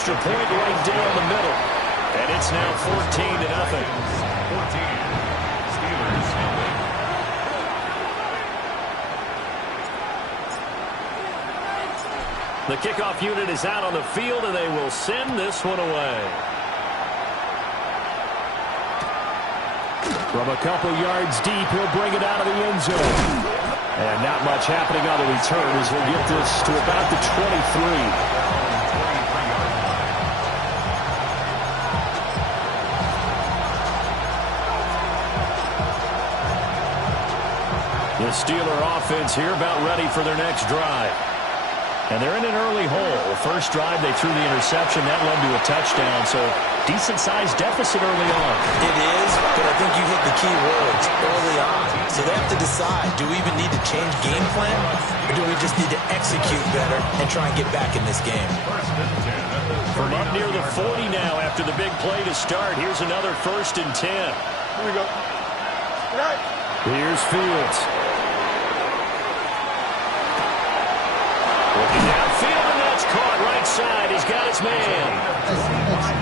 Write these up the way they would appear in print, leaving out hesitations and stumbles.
extra point right down the middle. And it's now 14-0. 14. Steelers. The kickoff unit is out on the field, and they will send this one away. From a couple yards deep, he'll bring it out of the end zone. And not much happening on the return as he'll get this to about the 23. The Steeler offense here about ready for their next drive. And they're in an early hole. First drive, they threw the interception. That led to a touchdown, so decent-sized deficit early on. It is, but I think you hit the key words early on. So they have to decide, do we even need to change game plan, or do we just need to execute better and try and get back in this game? From up near the 40 now after the big play to start, here's another 1st and 10. Here we go. Here's Fields. Looking downfield, and that's caught right side. He's got his man.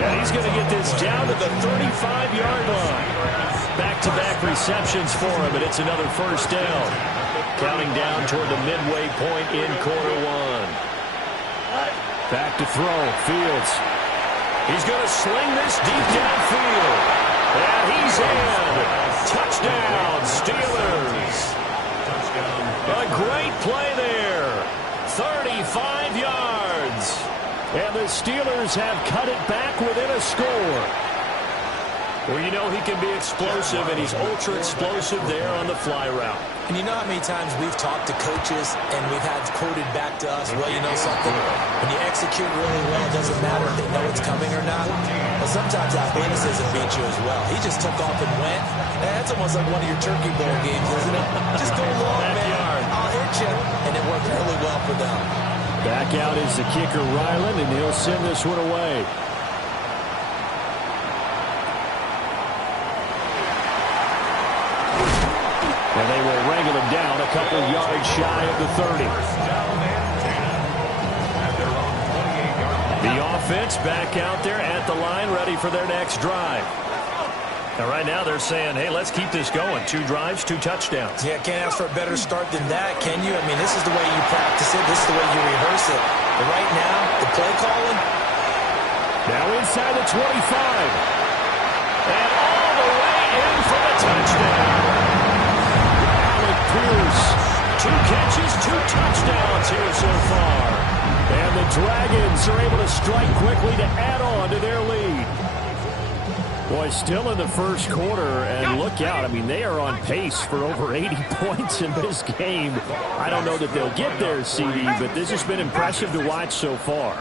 And he's going to get this down to the 35-yard line. Back-to-back receptions for him, and it's another 1st down. Counting down toward the midway point in quarter one. Back to throw. Fields. He's going to sling this deep downfield. And he's in. Touchdown, Steelers. A great play there. 35 yards. And the Steelers have cut it back within a score. Well, you know he can be explosive, and he's ultra-explosive there on the fly route. And you know how many times we've talked to coaches and we've had quoted back to us, well, you know something? When you execute really well, it doesn't matter if they know it's coming or not. Well, sometimes athleticism beats you as well. He just took off and went. That's almost like one of your Turkey Bowl games, isn't it? Just go long, man. I'll hit you. And it worked really well for them. Back out is the kicker, Ryland, and he'll send this one away. And they will wrangle him down a couple yards shy of the 30. The offense back out there at the line, ready for their next drive. Now, right now they're saying, hey, let's keep this going. 2 drives, 2 touchdowns. Yeah, can't ask for a better start than that, can you? I mean, this is the way you practice it. This is the way you rehearse it. But right now, the play calling. Now inside the 25. And all the way in for the touchdown. Alec Pierce, 2 catches, 2 touchdowns here so far. And the Dragons are able to strike quickly to add on to their lead. Boy, still in the first quarter, and look out. I mean, they are on pace for over 80 points in this game. I don't know that they'll get there, CD, but this has been impressive to watch so far.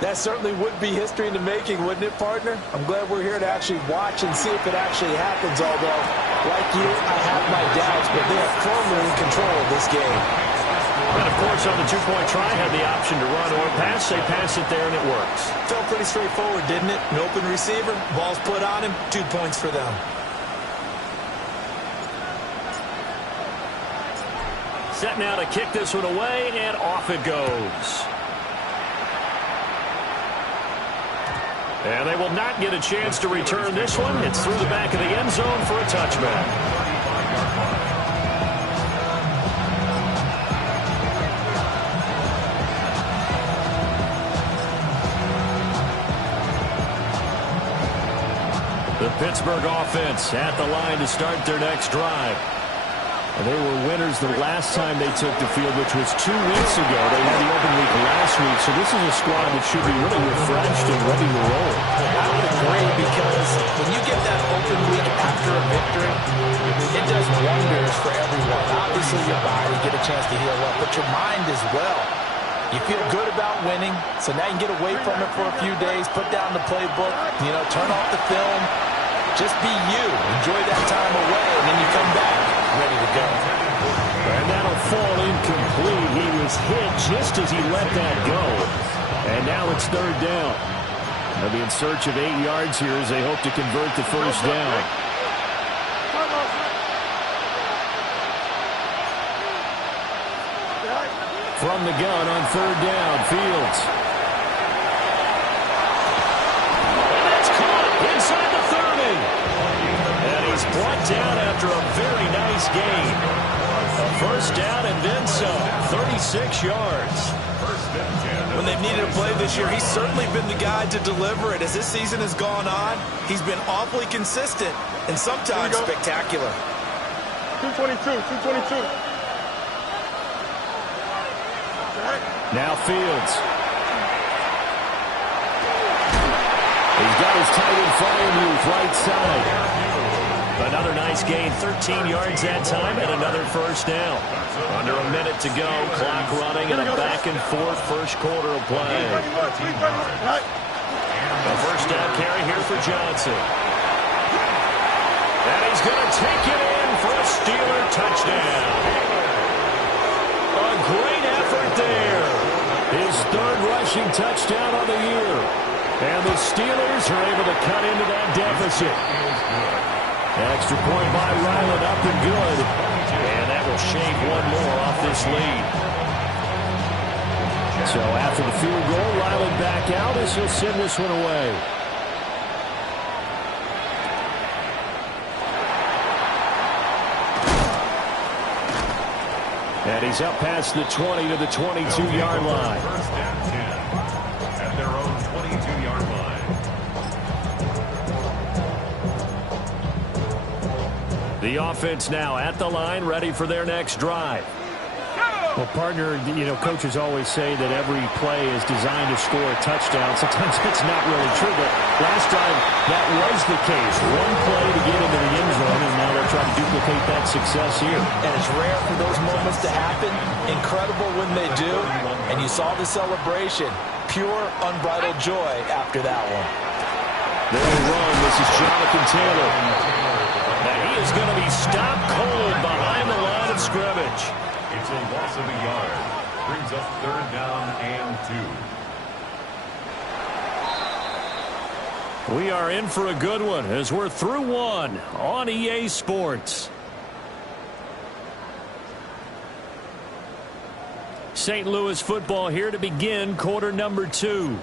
That certainly would be history in the making, wouldn't it, partner? I'm glad we're here to actually watch and see if it actually happens, although, like you, I have my doubts, but they are firmly in control of this game. And, of course, on the 2-point try, had the option to run or pass. They pass it there, and it works. Felt pretty straightforward, didn't it? An open receiver, ball's put on him, 2 points for them. Set now to kick this one away, and off it goes. And they will not get a chance to return this one. It's through the back of the end zone for a touchback. The Pittsburgh offense at the line to start their next drive. And they were winners the last time they took the field, which was 2 weeks ago. They had the open week last week, so this is a squad that should be really refreshed and ready to roll. I would agree, because when you get that open week after a victory, it does wonders for everyone. Obviously, your body, get a chance to heal up, but your mind as well. You feel good about winning, so now you can get away from it for a few days, put down the playbook, turn off the film, just be you. Enjoy that time away, and then you come back ready to go. And that'll fall incomplete. He was hit just as he let that go. And now it's 3rd down. They'll be in search of 8 yards here as they hope to convert the 1st down. From the gun on 3rd down, Fields. brought down after a very nice gain. A first down and then some, 36 yards. When they've needed a play this year, he's certainly been the guy to deliver it. As this season has gone on, he's been awfully consistent and sometimes spectacular. 222. Now Fields. He's got his tight end Freiermuth right side. Another nice gain, 13 yards that time, and another first down. Under a minute to go, clock running, and a back-and-forth first quarter of play. A first down carry here for Johnson. And he's going to take it in for a Steeler touchdown. A great effort there. His third rushing touchdown on the year. And the Steelers are able to cut into that deficit. Extra point by Ryland, up and good. And that will shave one more off this lead. So after the field goal, Ryland back out as he'll send this one away. And he's up past the 20 to the 22-yard line. First and 10 at their own 22-yard line. The offense now at the line, ready for their next drive. Well, partner, coaches always say that every play is designed to score a touchdown. Sometimes it's not really true, but last time that was the case. One play to get into the end zone, and now they're trying to duplicate that success here. And it's rare for those moments to happen. Incredible when they do. And you saw the celebration. Pure, unbridled joy after that one. They run. This is Jonathan Taylor. And he is going to be stopped cold behind the line of scrimmage. It's a loss of a yard. Brings up third down and 2. We are in for a good one as we're through one on EA Sports. St. Louis football here to begin quarter number 2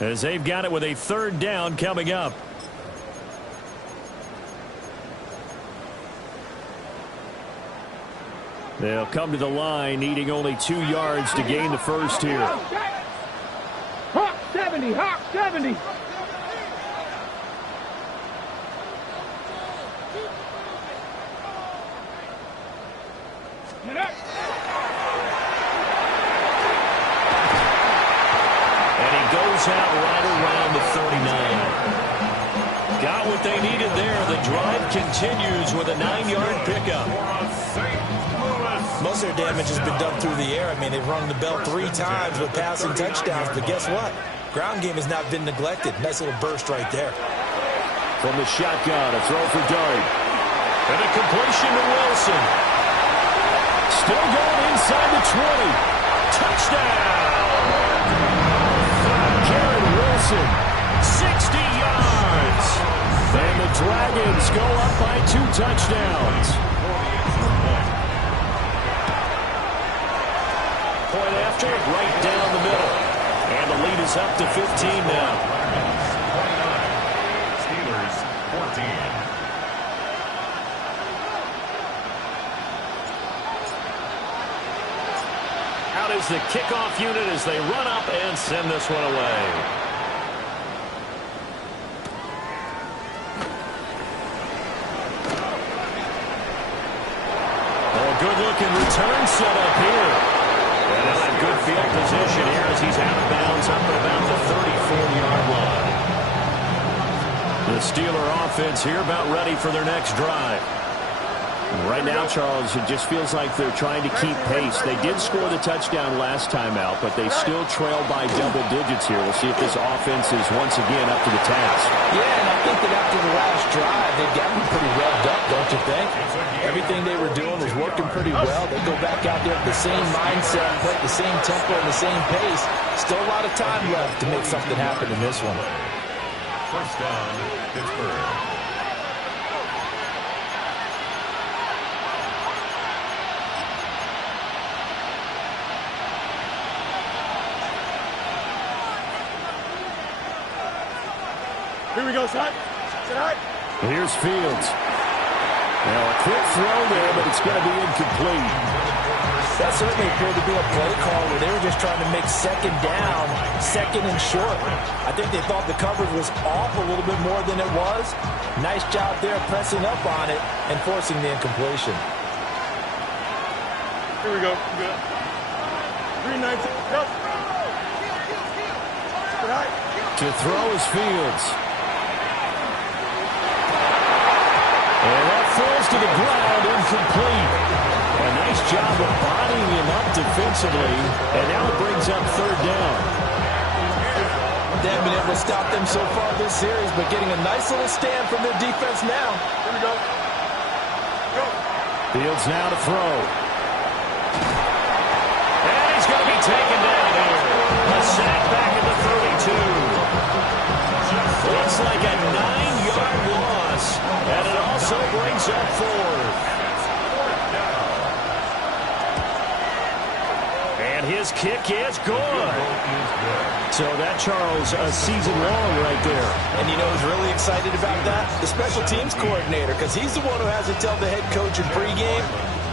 as they've got it with a third down coming up. They'll come to the line needing only 2 yards to gain the first here. Hawk 70, Hawk 70. And he goes out right around the 39. Got what they needed there. The drive continues with a 9-yard pickup. Most of their damage has been done through the air. I mean, they've rung the bell 3 times with passing touchdowns, but guess what? Ground game has not been neglected. Nice little burst right there. From the shotgun, a throw for Dart. And a completion to Wilson. Still going inside the 20. Touchdown! Garrett Wilson, 60 yards. And the Dragons go up by 2 touchdowns. Point after, right down the middle. And the lead is up to 15 now. 29. Steelers 14. Out is the kickoff unit as they run up and send this one away. Good-looking return set up here. And they'll have good field position here as he's out of bounds up at about the 34-yard line. The Steeler offense here about ready for their next drive. Right now, Charles, it just feels like they're trying to keep pace. They did score the touchdown last time out, but they still trail by double digits here. We'll see if this offense is once again up to the task. Yeah, and I think that after the last drive, they've gotten pretty revved up, don't you think? Everything they were doing was working pretty well. They go back out there with the same mindset, play at the same tempo and the same pace. Still a lot of time left to make something happen in this one. First down, Pittsburgh. Here we go, son. Sit high. Here's Fields. Now a quick throw there, but it's going to be incomplete. That certainly appeared to be a play call where they were just trying to make second down, second and short. I think they thought the coverage was off a little bit more than it was. Nice job there pressing up on it and forcing the incompletion. Here we go. Good. 319. Go. Right. To throw is Fields. And that falls to the ground, incomplete. A nice job of bodying him up defensively, and now it brings up third down. They haven't been able to stop them so far this series, but getting a nice little stand from their defense now. Here we go. Go. Fields now to throw. And he's going to be taken down here. A sack back at the 32. Looks like a 9-yard loss, and it also brings up fourth. And his kick is good. So that, Charles, a season long right there. And you know who's really excited about that? The special teams coordinator, because he's the one who has to tell the head coach in pregame,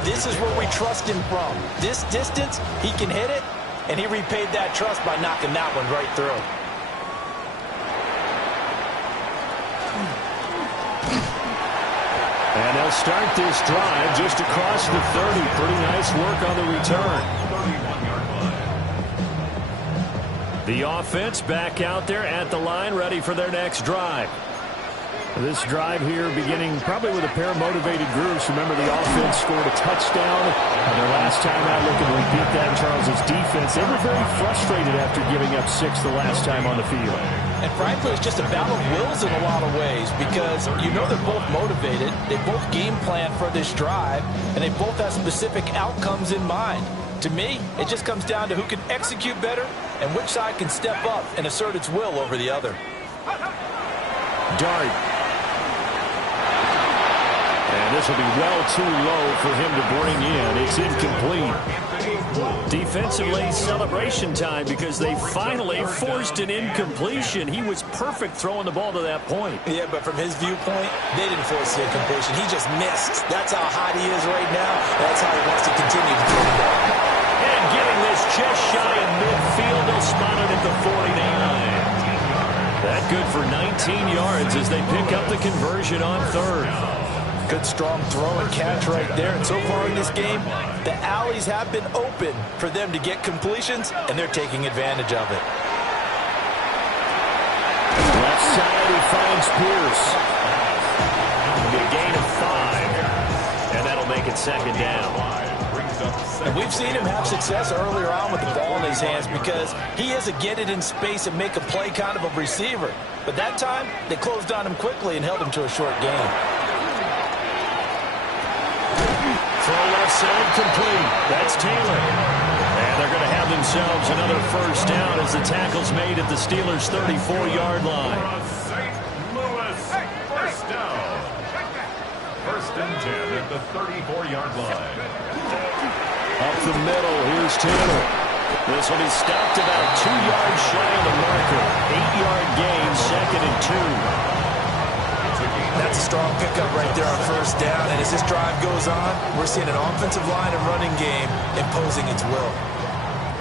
this is where we trust him from. This distance, he can hit it, and he repaid that trust by knocking that one right through. And they'll start this drive just across the 30. Pretty nice work on the return. The offense back out there at the line, ready for their next drive. This drive here beginning probably with a pair of motivated groups. Remember, the offense scored a touchdown. And their last time out looking to repeat that in Charles's defense. They were very frustrated after giving up 6 the last time on the field. And frankly, it's just a battle of wills in a lot of ways because you know they're both motivated. They both game plan for this drive, and they both have specific outcomes in mind. To me, it just comes down to who can execute better and which side can step up and assert its will over the other. Dart. And this will be well too low for him to bring in. It's incomplete. Defensively, celebration time because they finally forced an incompletion. He was perfect throwing the ball to that point. Yeah, but from his viewpoint, they didn't force the incompletion. He just missed. That's how hot he is right now. That's how he wants to continue to throw the ball. And getting this just shy of midfield, they'll spot it at the 49. That good for 19 yards as they pick up the conversion on third. Good strong throw and catch right there. And so far in this game, the alleys have been open for them to get completions, and they're taking advantage of it. Left side, he finds Pierce. It'll be a gain of 5, and that'll make it second down. And we've seen him have success earlier on with the ball in his hands because he is a get it in space and make a play kind of a receiver. But that time, they closed on him quickly and held him to a short gain. Throw left side complete. That's Taylor. And they're going to have themselves another first down as the tackle's made at the Steelers' 34-yard line. St. Louis, first down. First and 10 at the 34-yard line. Up the middle, here's Taylor. This will be stopped about 2 yards shy of the marker. 8-yard gain, second and 2. That's a strong pickup right there on first down. And as this drive goes on, we're seeing an offensive line and running game imposing its will.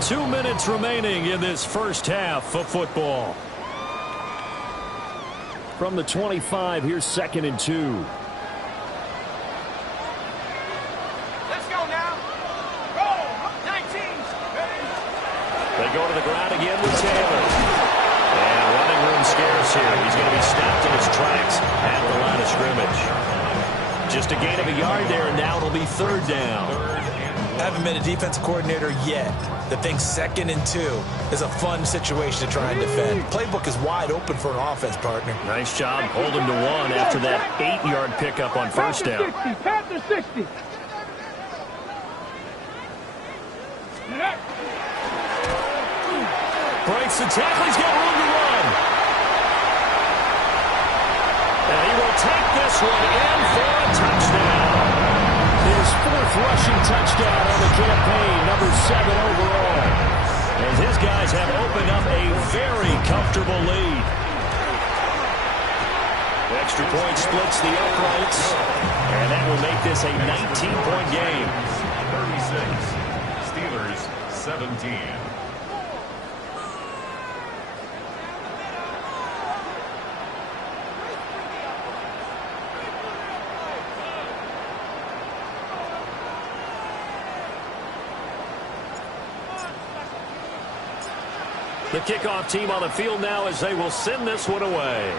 2 minutes remaining in this first half of football. From the 25, here's second and 2. Let's go now. Go. 19. They go to the ground again with Taylor. And running room scarce here. He's going to be stopped in his tracks at the line of scrimmage. Just a gain of a yard there, and now it'll be third down. I haven't been a defensive coordinator yet that thinks second and 2 is a fun situation to try and defend. Playbook is wide open for an offense, partner. Nice job holding to 1 after that 8-yard pickup on first down. Panther 60. Breaks the tackle. He's got room to run. And he will take this one in for a touchdown. His 4th rushing touchdown on the campaign, number 7 overall. As his guys have opened up a very comfortable lead. Extra point splits the uprights, and that will make this a 19-point game. 36, Steelers 17. The kickoff team on the field now as they will send this one away.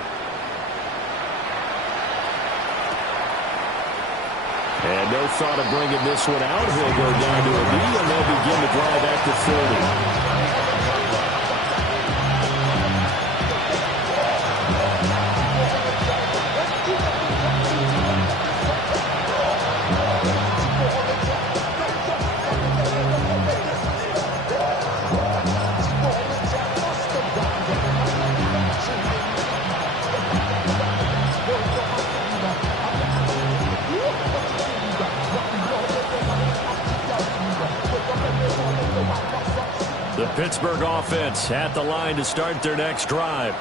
And no thought of bringing this one out. He'll go down to a knee, and they'll begin the drive at the 30. The Pittsburgh offense at the line to start their next drive.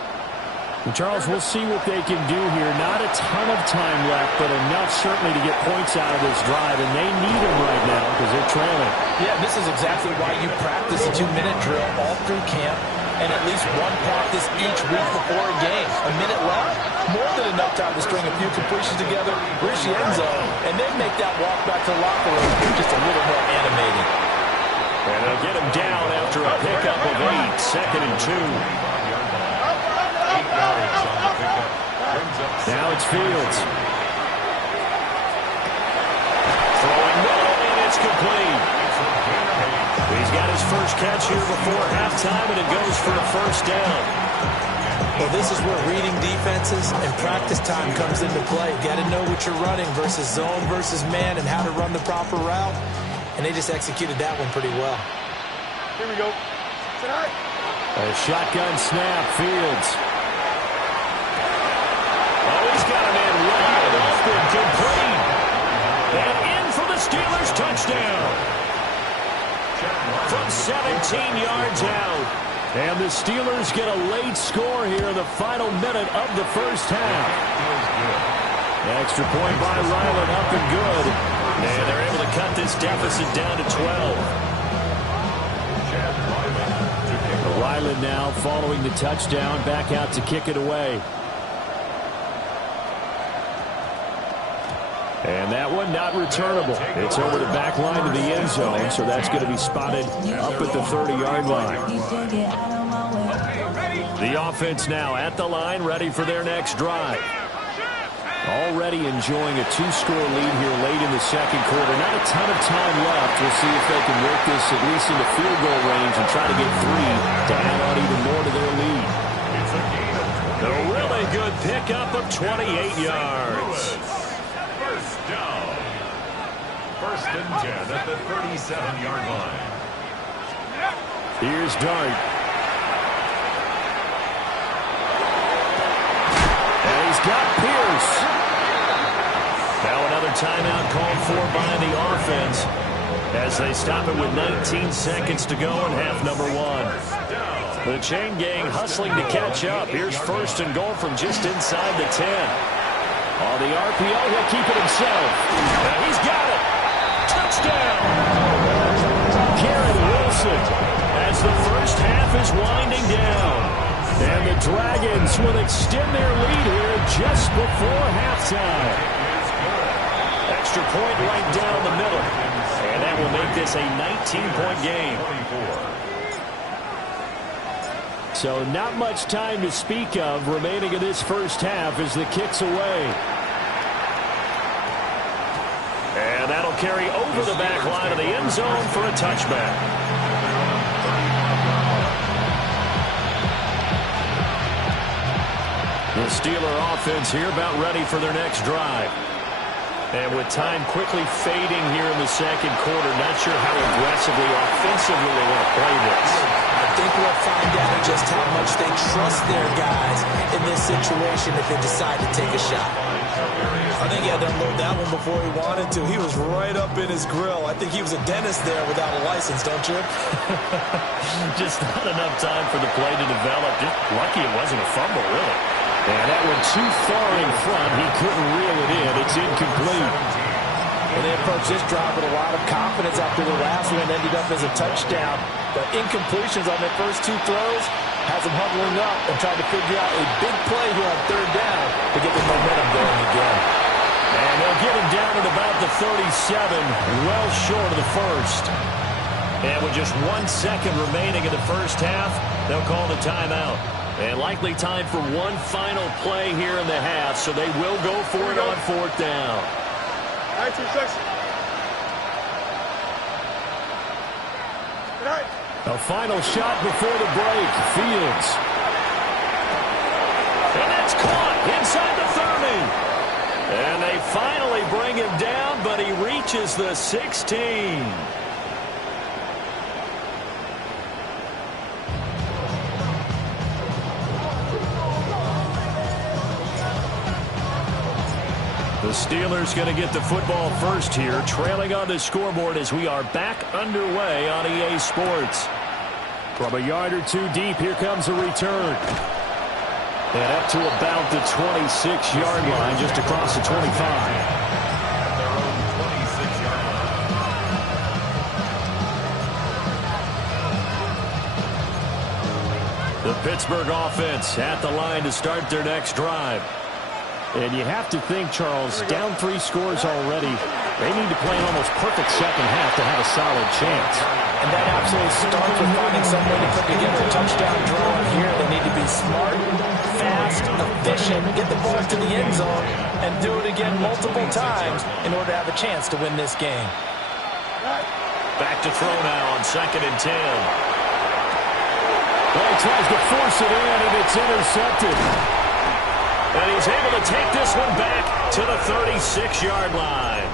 And Charles, we'll see what they can do here. Not a ton of time left, but enough certainly to get points out of this drive, and they need them right now because they're trailing. Yeah, this is exactly why you practice a 2-minute drill all through camp and at least one practice each week before a game. A minute left, more than enough time to string a few completions together, reach the end zone, and then make that walk back to the locker room just a little more animated. And they'll get him down after a pickup of 8, 2nd and 2. Now it's Fields. Throwing middle, and it's complete. He's got his first catch here before halftime, and it goes for a first down. Well, this is where reading defenses and practice time comes into play. Got to know what you're running versus zone versus man and how to run the proper route. And they just executed that one pretty well. Here we go. A shotgun snap, Fields. Oh, he's got a man wide open, complete. And in for the Steelers touchdown. From 17 yards out. And the Steelers get a late score here in the final minute of the first half. Extra point by Ryland, up and good. And they're able to cut this deficit down to 12. Ryland now following the touchdown, back out to kick it away. And that one not returnable. It's over the back line of the end zone, so that's going to be spotted up at the 30-yard line. The offense now at the line, ready for their next drive. Already enjoying a 2-score lead here late in the second quarter. Not a ton of time left. We'll see if they can work this at least into field goal range and try to get 3 to add on even more to their lead. A really good pickup of 28 yards. First down. First and 10 at the 37-yard line. Here's Dart. And he's got Pierce. Now another timeout called for by the offense as they stop it with 19 seconds to go in half number 1. The chain gang hustling to catch up. Here's first and goal from just inside the 10. On the RPO, he'll keep it himself. And he's got it. Touchdown. Garrett Wilson as the first half is winding down. And the Dragons will extend their lead here just before halftime. Extra point right down the middle. And that will make this a 19-point game. So not much time to speak of remaining in this first half as the kick's away. And that'll carry over the back line of the end zone for a touchback. The Steeler offense here about ready for their next drive. And with time quickly fading here in the second quarter, not sure how aggressively, offensively they want to play this. I think we'll find out just how much they trust their guys in this situation if they decide to take a shot. I think he had to unload that one before he wanted to. He was right up in his grill. I think he was a dentist there without a license, don't you? Just not enough time for the play to develop. Just lucky it wasn't a fumble, really. And that one too far in front. He couldn't reel it in. It's incomplete. And they approached this drive with a lot of confidence after the last one ended up as a touchdown. But incompletions on their first two throws has them huddling up and trying to figure out a big play here on third down to get the momentum going again. And they'll get him down at about the 37, well short of the first. And with just 1 second remaining in the first half, they'll call the timeout. And likely time for one final play here in the half, so they will go for it on fourth down. 19 seconds. A final shot before the break. Fields. And that's caught inside the 30. And they finally bring him down, but he reaches the 16. The Steelers going to get the football first here, trailing on the scoreboard as we are back underway on EA Sports. From a yard or two deep, here comes a return. And up to about the 26-yard line, just across the 25. Their own 26-yard line. The Pittsburgh offense at the line to start their next drive. And you have to think, Charles, down 3 scores already. They need to play an almost perfect second half to have a solid chance. And that absolutely starts with finding some way to put together a touchdown drive here. They need to be smart, fast, efficient, get the ball to the end zone, and do it again multiple times in order to have a chance to win this game. Back to throw now on 2nd and 10. Well, he tries to force it in, and it's intercepted. And he's able to take this one back to the 36-yard line.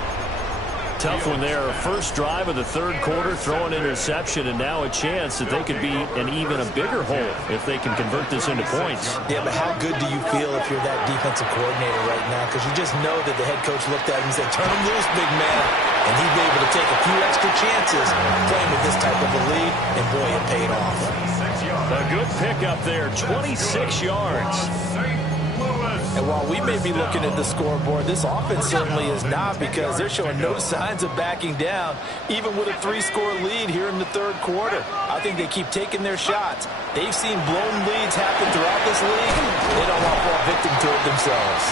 Tough one there. First drive of the third quarter, throw an interception, and now a chance that they could be in even a bigger hole if they can convert this into points. Yeah, but how good do you feel if you're that defensive coordinator right now? Because you just know that the head coach looked at him and said, turn him loose, big man. And he'd be able to take a few extra chances playing with this type of a lead, and boy, it paid off. A good pickup there, 26 yards. And while we may be looking at the scoreboard, this offense certainly is not, because they're showing no signs of backing down, even with a 3-score lead here in the third quarter. I think they keep taking their shots. They've seen blown leads happen throughout this league. They don't want to fall victim to it themselves.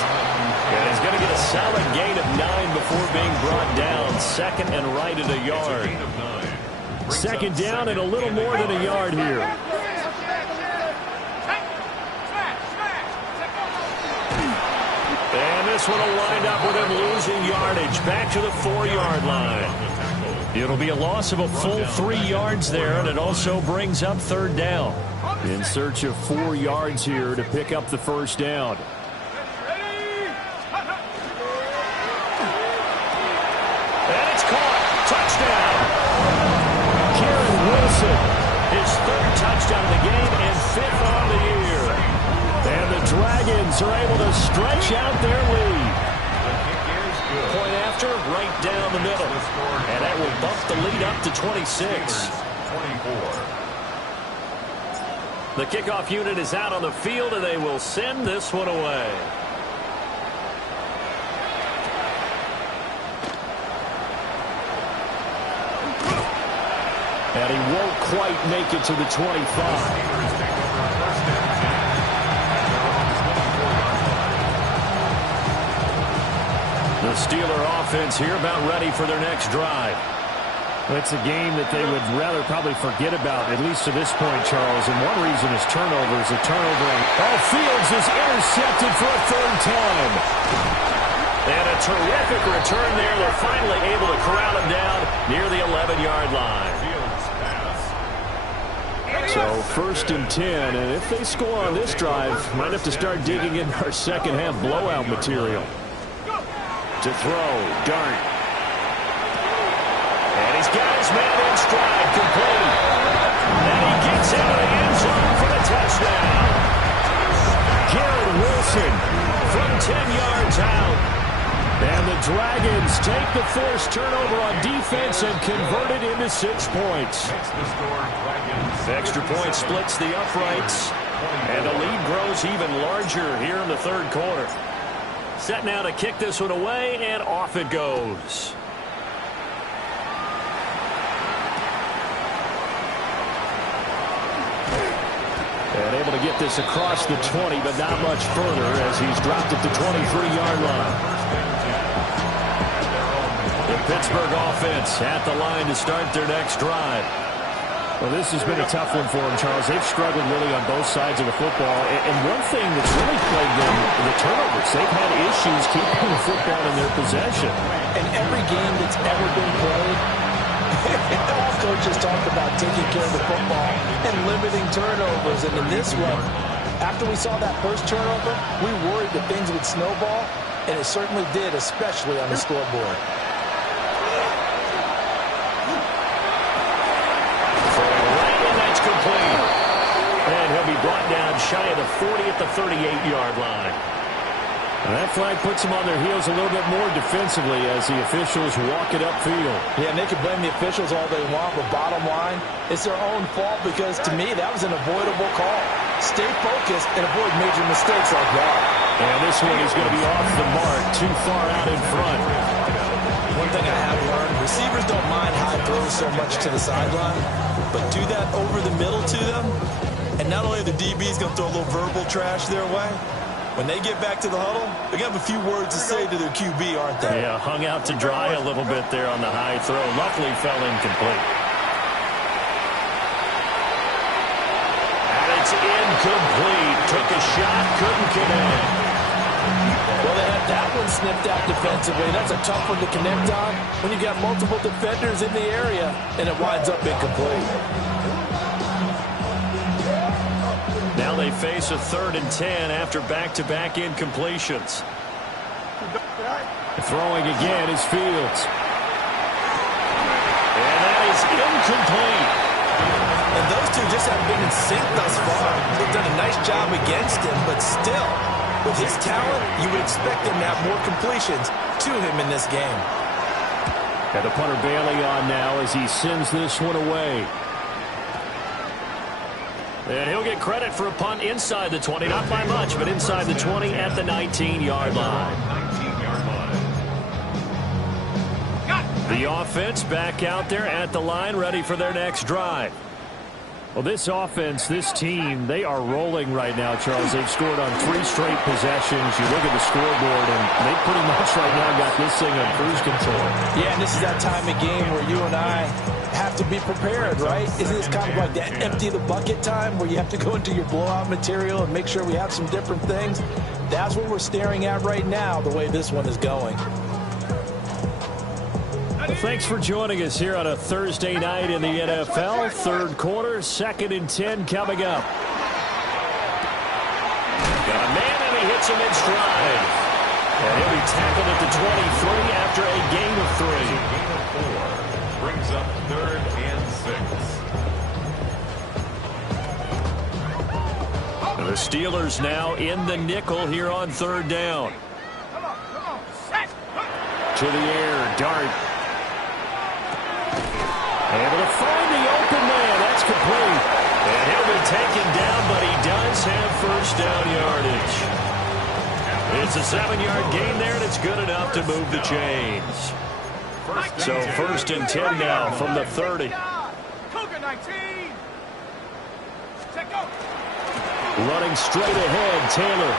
And he's going to get a solid gain of 9 before being brought down. Second and right at a yard. Second down and a little more than a yard here. And this one will wind up with him losing yardage back to the 4-yard line. It'll be a loss of a full 3 yards there, and it also brings up third down. In search of 4 yards here to pick up the first down. And it's caught. Touchdown. Kieran Wilson, his 3rd touchdown of the game and 5th on the year. And the Dragons are able to stretch out their lead. Point after, right down the middle. And that will bump the lead up to 26. 24. The kickoff unit is out on the field, and they will send this one away. And he won't quite make it to the 25. The Steeler offense here about ready for their next drive. It's a game that they would rather probably forget about, at least to this point, Charles. And one reason is turnovers. A turnover. Fields is intercepted for a 3rd time. And a terrific return there. They're finally able to corral him down near the 11-yard line. So 1st and 10, and if they score on this drive, might have to start digging in our second half blowout material. To throw, Dart. And he's got his man in stride, complete. And he gets into the end zone for the touchdown. Kieran Wilson from 10 yards out. And the Dragons take the forced turnover on defense and convert it into 6 points. The extra point splits the uprights. And the lead grows even larger here in the third quarter. Set now to kick this one away, and off it goes. And able to get this across the 20, but not much further as he's dropped at the 23-yard line. The Pittsburgh offense at the line to start their next drive. Well, this has been a tough one for them, Charles. They've struggled really on both sides of the football. And one thing that's really plagued them, the turnovers. They've had issues keeping the football in their possession. And every game that's ever been played, all coaches talk about taking care of the football and limiting turnovers. And in this one, after we saw that first turnover, we worried that things would snowball, and it certainly did, especially on the scoreboard. And he'll be brought down shy of the 40 at the 38-yard line. And that flag puts them on their heels a little bit more defensively as the officials walk it upfield. Yeah, and they can blame the officials all they want, but bottom line, it's their own fault because, to me, that was an avoidable call. Stay focused and avoid major mistakes like that. And this one is going to be off the mark, too far out in front. One thing I have learned, receivers don't mind high throws so much to the sideline, but do that over the middle to them, and not only are the DBs going to throw a little verbal trash their way, when they get back to the huddle, they're going to have a few words to say to their QB, aren't they? Yeah, hung out to dry a little bit there on the high throw. Luckily fell incomplete. And it's incomplete. Took a shot, couldn't connect. Well, they had that one sniffed out defensively. That's a tough one to connect on when you got multiple defenders in the area, and it winds up incomplete. Now they face a 3rd and 10 after back-to-back incompletions. Throwing again is Fields. And that is incomplete. And those two just haven't been in sync thus far. They've done a nice job against him, but still, with his talent, you would expect him to have more completions to him in this game. And the punter Bailey on now as he sends this one away. And he'll get credit for a punt inside the 20. Not by much, but inside the 20 at the 19-yard line. The offense back out there at the line, ready for their next drive. Well, this offense, this team, they are rolling right now, Charles. They've scored on 3 straight possessions. You look at the scoreboard, and they pretty much right now got this thing on cruise control. Yeah, and this is that time of game where you and I have to be prepared, right? Isn't this kind of like that empty the bucket time where you have to go into your blowout material and make sure we have some different things? That's what we're staring at right now, the way this one is going. Well, thanks for joining us here on a Thursday night in the NFL. Third quarter, 2nd and 10 coming up. Got a man, and he hits him in stride. And he'll be tackled at the 23 after a gain of 3. Gain of 4 brings up 3rd and 6. The Steelers now in the nickel here on 3rd down. To the air, Dart. Able to find the open man. That's complete. And he'll be taken down, but he does have first down yardage. It's a 7-yard gain there, and it's good enough to move the chains. So 1st and 10 now from the 30. Running straight ahead, Taylor.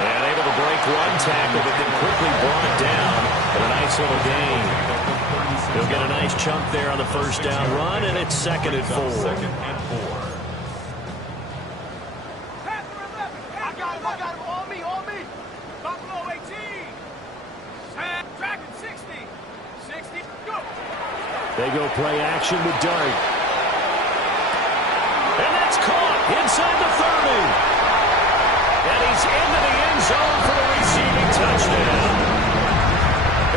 And able to break one tackle, but then quickly brought down with a nice little gain. He'll get a nice chunk there on the first down run, and it's 2nd and 4. Second and 4. I got him. On me. Buffalo 18. Dragon 60, go. They go play action with Dart. And that's caught inside the 30. And he's into the end zone for the receiving touchdown.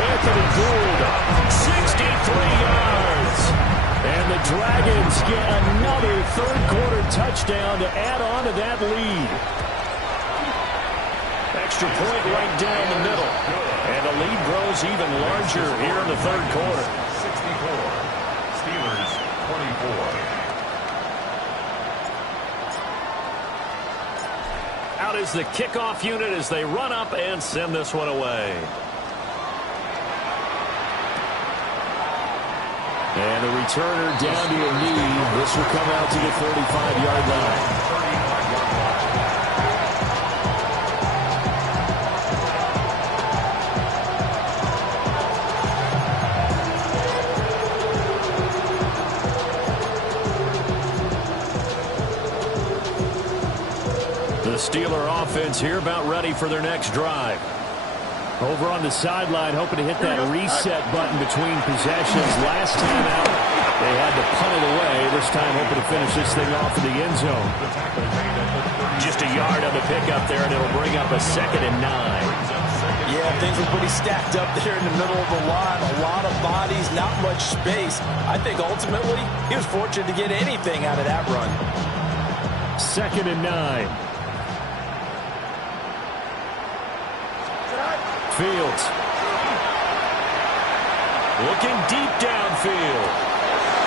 Anthony Gould, 63 yards. And the Dragons get another third-quarter touchdown to add on to that lead. Extra point right down the middle. And the lead grows even larger here in the third quarter. 64. Steelers 24. out as the kickoff unit as they run up and send this one away. And the returner down to a knee. This will come out to the 35-yard line. The Steeler offense here about ready for their next drive. Over on the sideline, hoping to hit that reset button between possessions. Last time out, they had to punt it away. This time, hoping to finish this thing off in the end zone. Just a yard on the pickup there, and it'll bring up a 2nd and 9. Yeah, things were pretty stacked up there in the middle of the line. A lot of bodies, not much space. I think ultimately, he was fortunate to get anything out of that run. 2nd and 9. Fields. Looking deep downfield.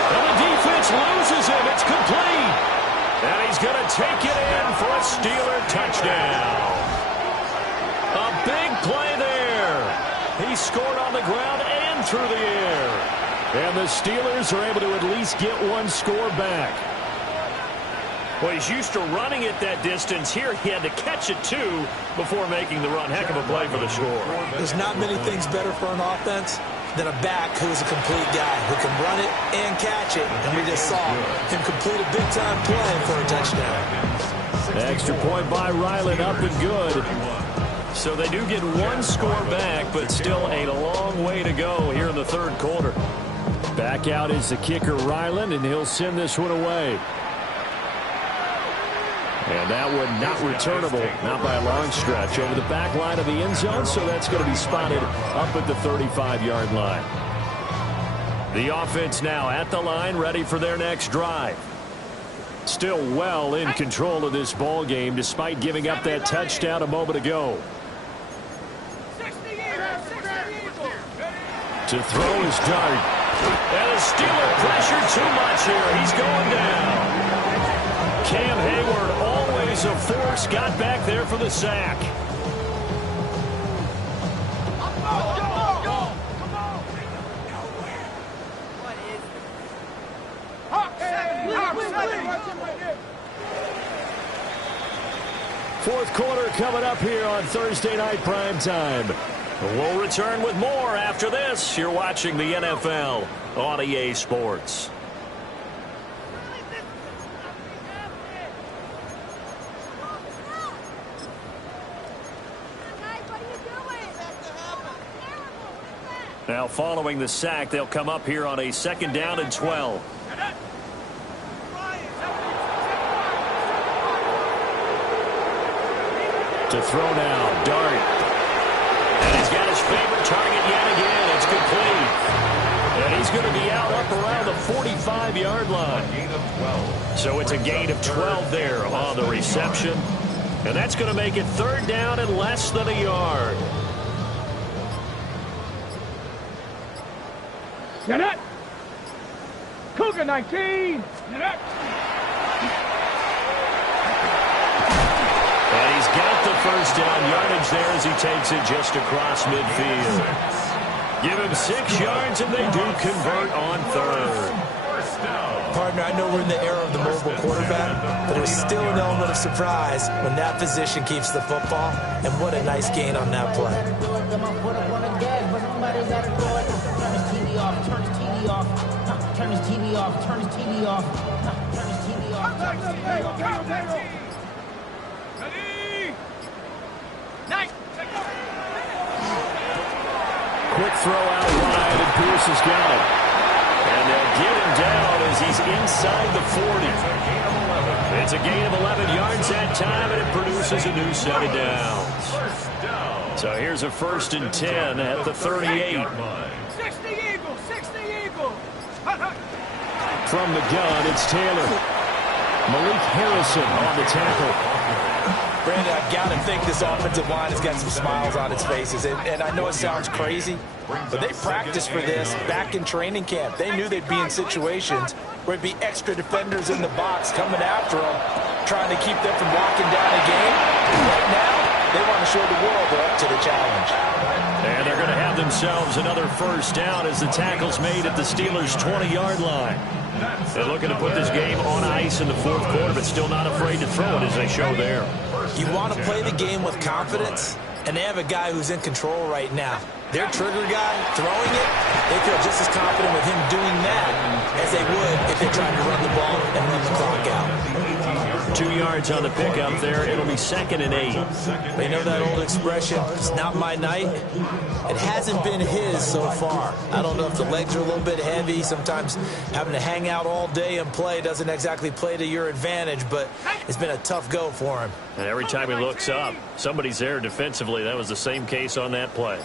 And the defense loses him. It's complete. And he's going to take it in for a Steeler touchdown. A big play there. He scored on the ground and through the air. And the Steelers are able to at least get one score back. Well, he's used to running it that distance. Here, he had to catch it, too, before making the run. Heck of a play for the score. There's not many things better for an offense than a back who's a complete guy who can run it and catch it. And we just saw him complete a big-time play for a touchdown. Extra point by Ryland, up and good. So they do get one score back, but still a long way to go here in the third quarter. Back out is the kicker, Ryland, and he'll send this one away. And that one not returnable, not by a long stretch, over the back line of the end zone, so that's going to be spotted up at the 35-yard line. The offense now at the line, ready for their next drive. Still well in control of this ball game, despite giving up that touchdown a moment ago. To throw is Dart. And the Steeler pressure too much here. He's going down. Cam Hayward, always a force, got back there for the sack. Fourth quarter coming up here on Thursday Night Primetime. We'll return with more after this. You're watching the NFL on EA Sports. Now following the sack, they'll come up here on a 2nd down and 12. To throw now, Dart. And he's got his favorite target yet again. It's complete. And he's going to be out up around the 45-yard line. So it's a gain of 12 there on the reception. And that's going to make it 3rd down and less than a yard. Get it! Cougar 19! Get it! And he's got the 1st down yardage there as he takes it just across midfield. Give him 6 yards and they do convert on 3rd. Partner, I know we're in the era of the mobile quarterback, but there's still an element of surprise when that position keeps the football, and what a nice gain on that play. Turn his TV off. Turn his TV off. Turn his TV off. Ready? Nice. Quick throw out wide, and Pierce has got it. And they'll get him down as he's inside the 40. It's a gain of 11 yards that time, and it produces a new set of downs. So here's a 1st and 10 at the 38. 60 Eagles! 60 Eagles! From the gun, it's Taylor. Malik Harrison on the tackle. Brandon, I've got to think this offensive line has got some smiles on its faces. And I know it sounds crazy, but they practiced for this back in training camp. They knew they'd be in situations where it'd be extra defenders in the box coming after them, trying to keep them from locking down a game. Right now, they want to show the world they're up to the challenge. And they're going to have themselves another first down as the tackle's made at the Steelers' 20-yard line. They're looking to put this game on ice in the fourth quarter, but still not afraid to throw it as they show there. You want to play the game with confidence, and they have a guy who's in control right now. Their trigger guy throwing it, they feel just as confident with him doing that as they would if they tried to run the ball and leave the clock out. 2 yards on the pickup there. It'll be 2nd and 8. They know that old expression, it's not my night. It hasn't been his so far. I don't know if the legs are a little bit heavy. Sometimes having to hang out all day and play doesn't exactly play to your advantage, but it's been a tough go for him. And every time he looks up, somebody's there defensively. That was the same case on that play.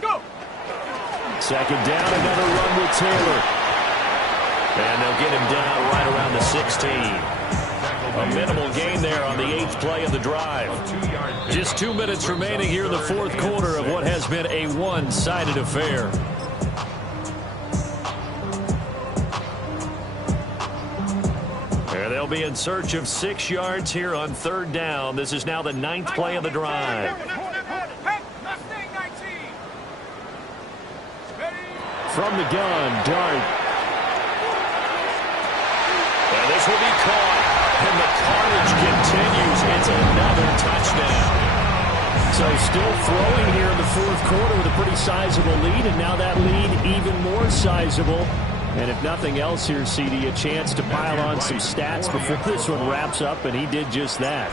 Go! 2nd down, another run with Taylor. And they'll get him down right around the 16. A minimal gain there on the 8th play of the drive. Just 2 minutes remaining here in the fourth quarter of what has been a one-sided affair. And they'll be in search of 6 yards here on 3rd down. This is now the 9th play of the drive. From the gun, Dart. And this will be caught. And the carnage continues. It's another touchdown. So still throwing here in the fourth quarter with a pretty sizable lead, and now that lead even more sizable. And if nothing else here, CD, a chance to pile on some stats before this one wraps up, and he did just that.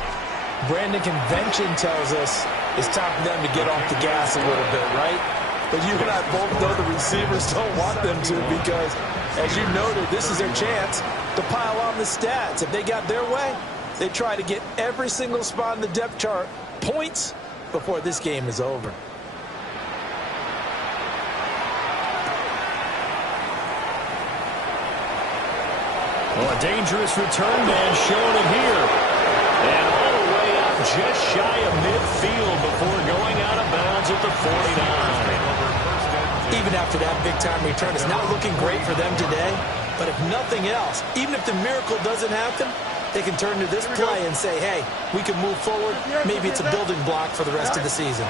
Brandon, convention tells us it's time for them to get off the gas a little bit, right? But you and I both know the receivers don't want them to because, as you noted, this is their chance to pile on the stats. If they got their way, they try to get every single spot in the depth chart points before this game is over. Well, a dangerous return man showing it here. And all the way up just shy of midfield before going out of bounds at the 49. Even after that big-time return, it's not looking great for them today. But if nothing else, even if the miracle doesn't happen, they can turn to this play and say, hey, we can move forward. Maybe it's a building block for the rest of the season.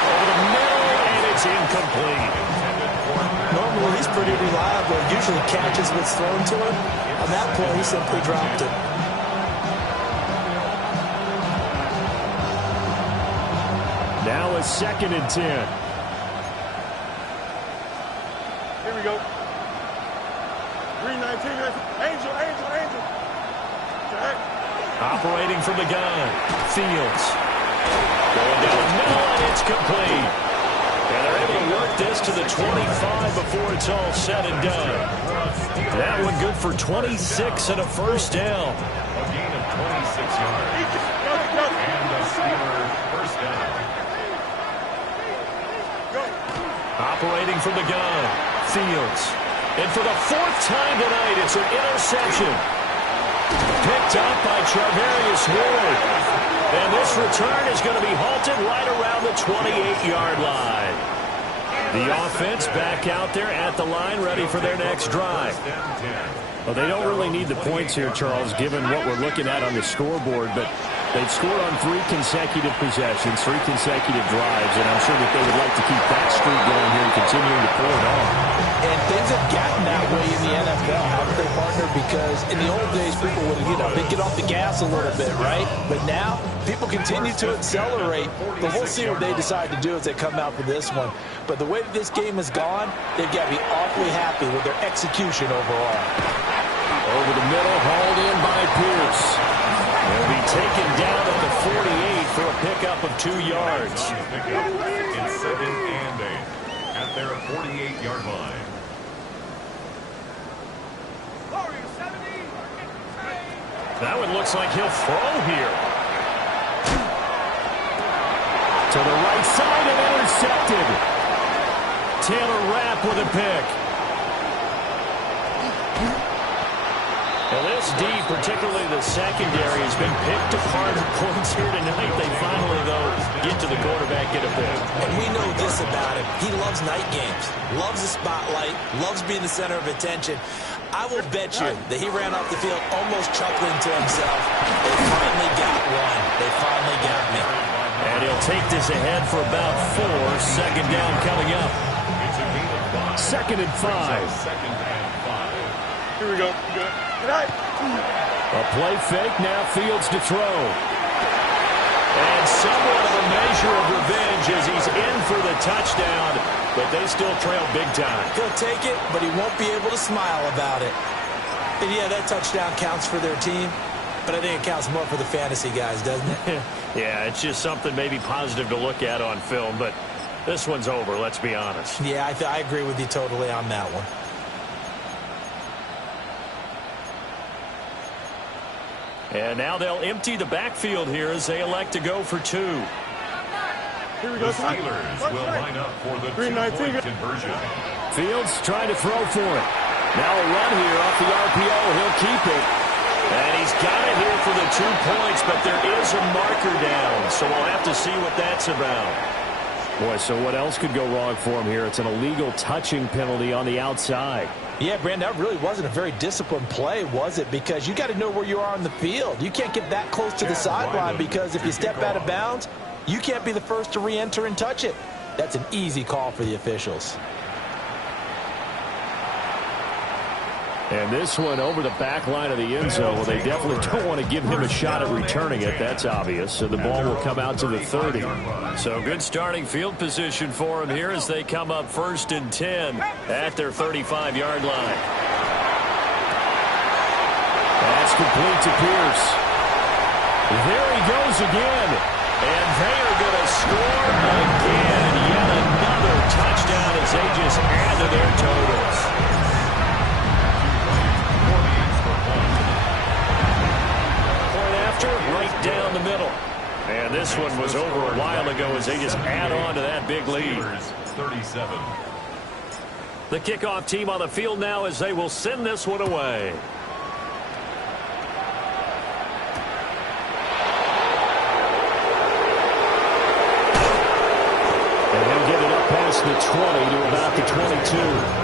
Over the middle, and it's incomplete. Normally, he's pretty reliable. Usually catches what's thrown to him. On that play, he simply dropped it. Now a 2nd and 10. Here we go. 319. Angel. Jack. Operating from the gun. Fields. Going down the middle, and it's complete. And they're able to work this to the 25 before it's all said and done. That one good for 26 and a first down. A gain of 26 yards. And a Steeler first down. Operating from the gun. Fields. And for the 4th time tonight, it's an interception. Picked up by Charvarius Ward. And this return is going to be halted right around the 28-yard line. The offense back out there at the line, ready for their next drive. Well, they don't really need the points here, Charles, given what we're looking at on the scoreboard, but they've scored on 3 consecutive possessions, 3 consecutive drives, and I'm sure that they would like to keep that streak going here and continuing to pour it on. And things have gotten that way in the NFL, haven't they, partner? Because in the old days, people would, they'd get off the gas a little bit, right? But now, people continue to accelerate. But we'll see what they decide to do as they come out for this one. But the way that this game has gone, they've got to be awfully happy with their execution overall. Over the middle, hauled in by Pierce. They'll be taken down at the 48 for a pickup of 2 yards. In 2nd and 8 at their 48-yard line. That one looks like he'll throw here. To the right side and intercepted. Taylor Rapp with a pick. this deep, particularly the secondary, has been picked apart at points here tonight. They finally, though, get to the quarterback in a bit. And we know this about him. He loves night games, loves the spotlight, loves being the center of attention. I will bet you that he ran off the field almost chuckling to himself. They finally got one. They finally got me. And he'll take this ahead for about 4. Second down coming up. Second and 5. Here we go. Good night. A play fake, now Fields to throw. And somewhat of a measure of revenge as he's in for the touchdown, but they still trail big time. He'll take it, but he won't be able to smile about it. And yeah, that touchdown counts for their team, but I think it counts more for the fantasy guys, doesn't it? Yeah, it's just something maybe positive to look at on film, but this one's over, let's be honest. Yeah, I agree with you totally on that one. And now they'll empty the backfield here as they elect to go for 2. Here we go. The Steelers will line up for the 2-point conversion. Fields trying to throw for it. Now a run here off the RPO. He'll keep it. And he's got it here for the 2 points, but there is a marker down, so we'll have to see what that's about. Boy, so what else could go wrong for him here? It's an illegal touching penalty on the outside. Yeah, Brandon, that really wasn't a very disciplined play, was it? Because you got to know where you are on the field. You can't get that close to the sideline because if you step out of bounds, you can't be the first to re-enter and touch it. That's an easy call for the officials. And this one over the back line of the end zone. Well, they definitely don't want to give him a shot at returning it. That's obvious. So the ball will come out to the 30. So good starting field position for him here as they come up 1st and 10 at their 35-yard line. That's complete to Pierce. There he goes again. And they are going to score again. Yet another touchdown as they just add to their totals. Right down the middle. And this one was over a while ago as they just add on to that big lead. 37. The kickoff team on the field now as they will send this one away. And he'll get it up past the 20 to about the 22.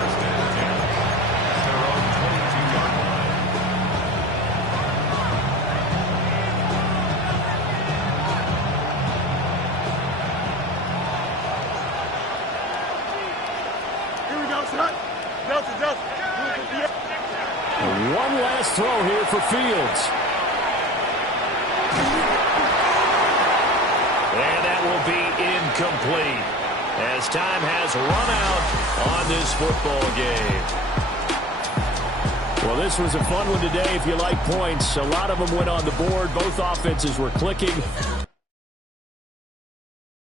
One last throw here for Fields. And that will be incomplete as time has run out on this football game. Well, this was a fun one today if you like points. A lot of them went on the board. Both offenses were clicking.